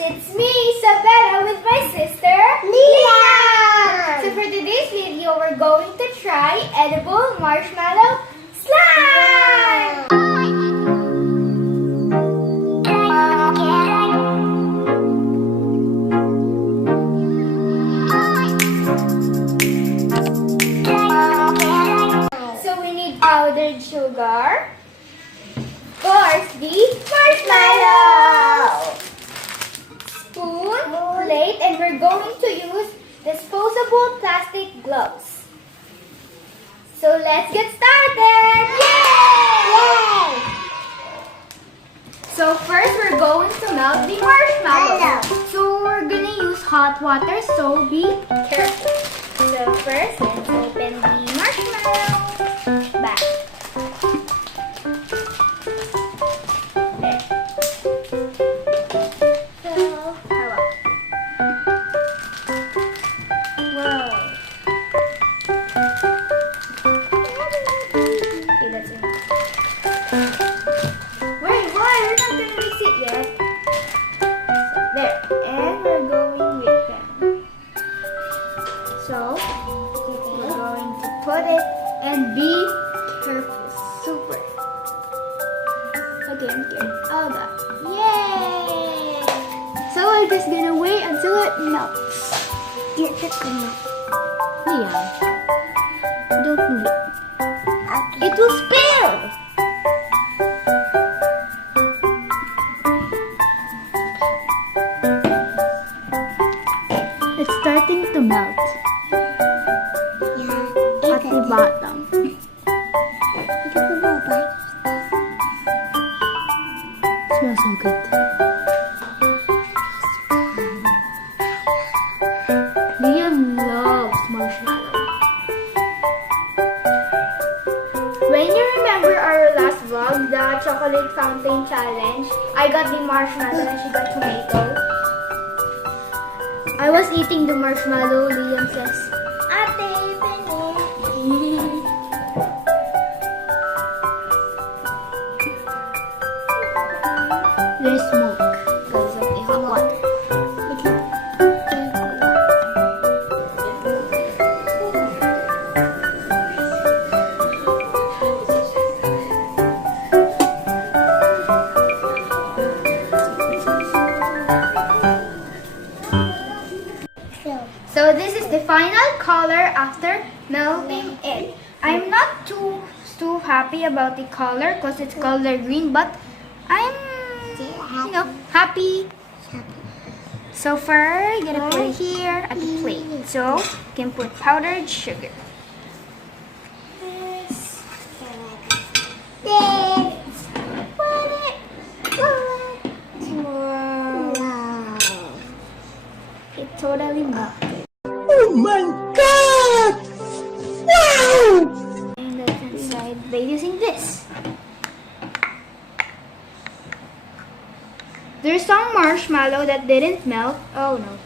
it's me, Isabella, with my sister, Leah! So for today's video, we're going to try edible marshmallow slime! So we need powdered sugar. Of course, the marshmallow! Spoon, plate, and we're going to use disposable plastic gloves. So let's get started! Yay! So first, we're going to melt the marshmallow. So we're gonna use hot water, so be careful. So first, let's open the marshmallow back. So, we're going to put it and be careful, super. Okay, I'm scared. Oh god. Yay! So we're just gonna wait until it melts. Get it to melt. Yeah. Don't move it. Okay. It will spill! It's starting to melt. At the bottom. Smells so good. Liam loves marshmallow. When you remember our last vlog, the chocolate fountain challenge, I got the marshmallow and she got tomato. I was eating the marshmallow. Liam says, "Ate, there's smoke because of the hot water. So this is the final color after melting it. I'm not too happy about the color because it's color green, but I'm happy. So far, I'm gonna put it here at the plate. So you can put powdered sugar. Wow. It totally melted. Oh my god! Wow! And that's inside by using this. There's some marshmallow that didn't melt. Oh no.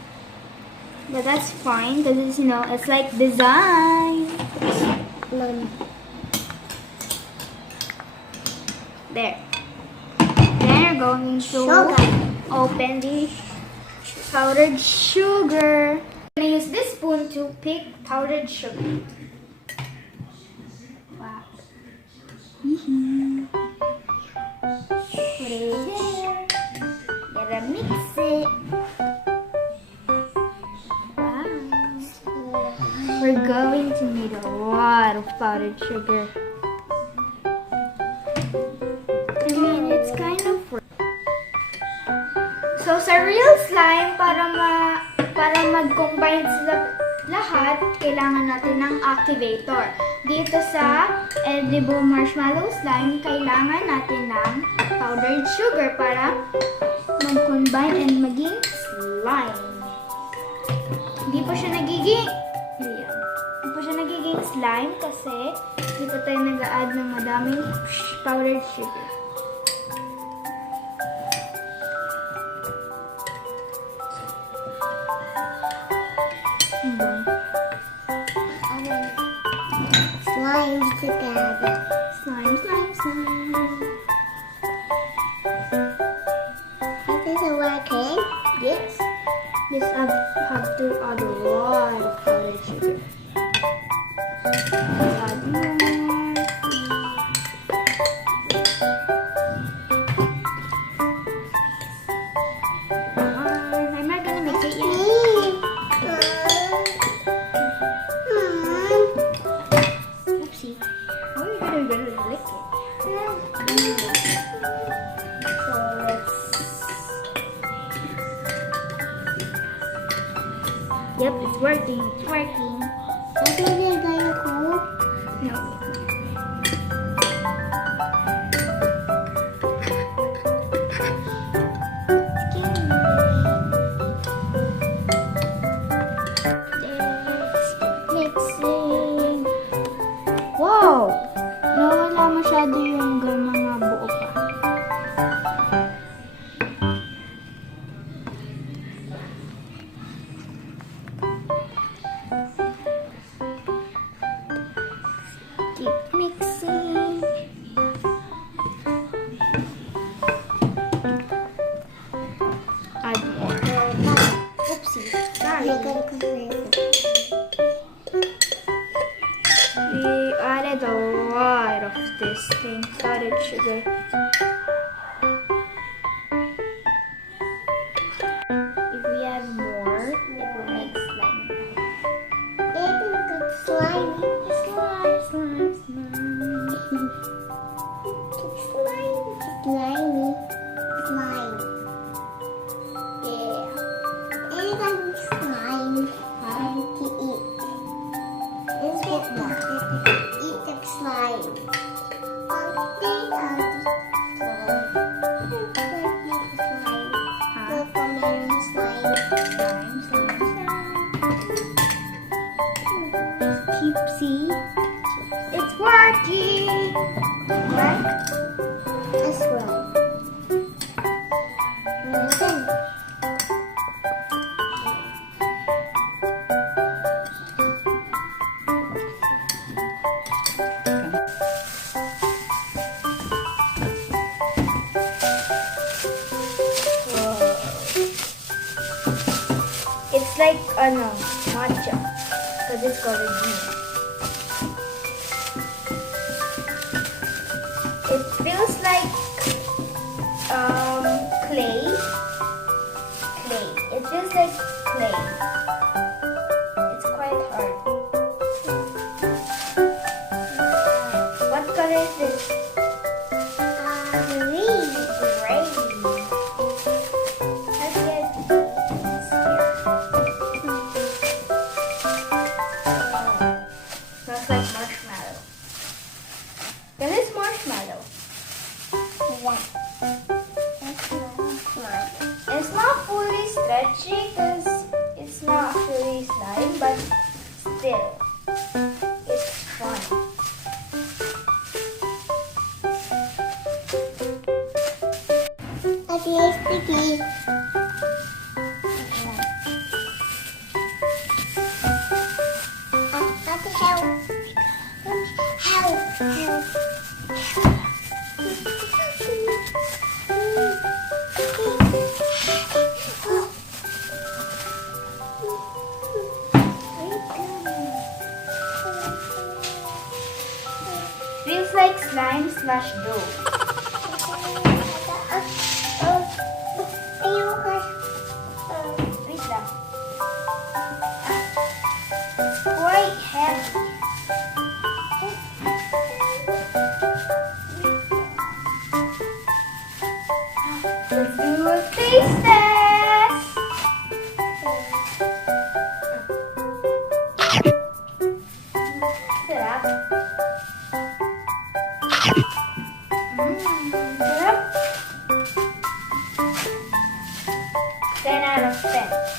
But that's fine because it's, it's like design. There. Then we're going to open the powdered sugar. I'm going to use this spoon to pick powdered sugar. Wow. Put it there. Gotta mix it. Wow. We're going to need a lot of powdered sugar. I mean, it's kind of so sa real slime, para mag-combine sila lahat, kailangan natin ng activator. Dito sa edible marshmallow slime, kailangan natin ng powdered sugar para mag-combine and maging slime. Hindi pa siya nagiging slime kasi hindi pa tayo nag-a-add ng madaming powdered sugar. Slime together. Slime, slime, slime. Is this working? Yes. This have to add a lot of powdered sugar. Add more. I'm not gonna mix it yet. Oopsie. Oh, you're gonna lick it. So let's. Yep, it's working. It's working. Ito nilagay ko. No. Mixing. Wow! Nawala masyado yung mga buo pa. Keep mixing. Add more. Oopsie. Sorry. We added a lot of this thing, powdered sugar. If we add more, it will make slime. Slime. Slime, slime, slime. Slimy. Slime. Yeah. Anything slime. To eat. Let's get more. Eat the slime. Slime, slime, slime. Keep, see? It's working! Right? As well. It's like matcha because it's colored green. It feels like clay. Clay. It feels like clay. It's quite hard. What color is this? Green. Gray. Let's get this here. Smells like marshmallow. This is marshmallow. Yeah. That's not slime. It's not fully stretchy because it's not fully slime, but still, it's fun. Okay, sticky. Help. Feels like slime slash dough. Wait lang. It's quite heavy. Let's do a taste test. Sarap. Sarap. 10 out of 10.